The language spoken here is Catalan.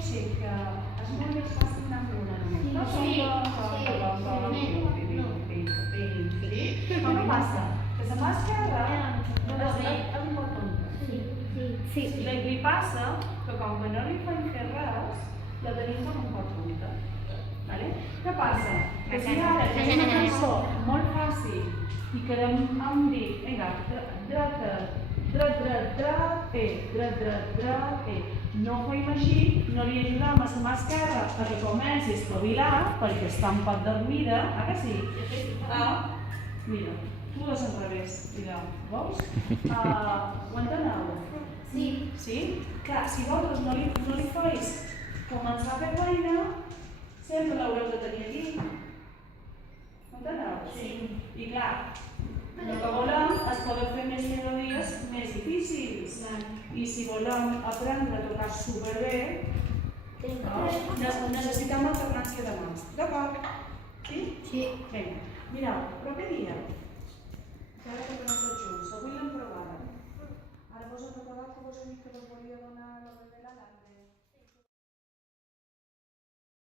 sí que és molt més fàcil anar per una només. No som no passa, que la mà esquerra és un poc tonta. Li passa que com que no li fan fer res, la tenim com un poc tonta. Què passa? Que si ara tenim una cançó molt fàcil i quedem amb dir, vinga, dreta, dret, dret, no ho fem així, no li ajudem a la mà esquerra perquè comenci a espavilar perquè està un poc dormida, que sí? Mira, tu és al revés, mira, veus? Ho enteneu? Sí. Sí? Clar, si vosaltres no li feis començar a fer feina, sempre l'haureu de tenir aquí. Enteneu? Sí. I clar, el que volem és poder fer més melodies més difícils. I si volem aprendre a tocar superbé, necessitem alternància de mans. D'acord? Sí? Sí. Vinga, mireu, però què dia? Que ara tocarem tots junts, avui l'hem provada. Ara vos hem recordat que vos he dit que vos volia donar